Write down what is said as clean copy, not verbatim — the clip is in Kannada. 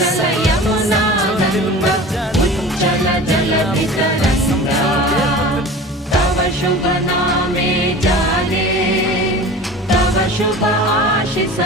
चल यमुना गंगा उज्जल जलधि तरंगा तव शुभ नामे जाले तव शुभ आशीष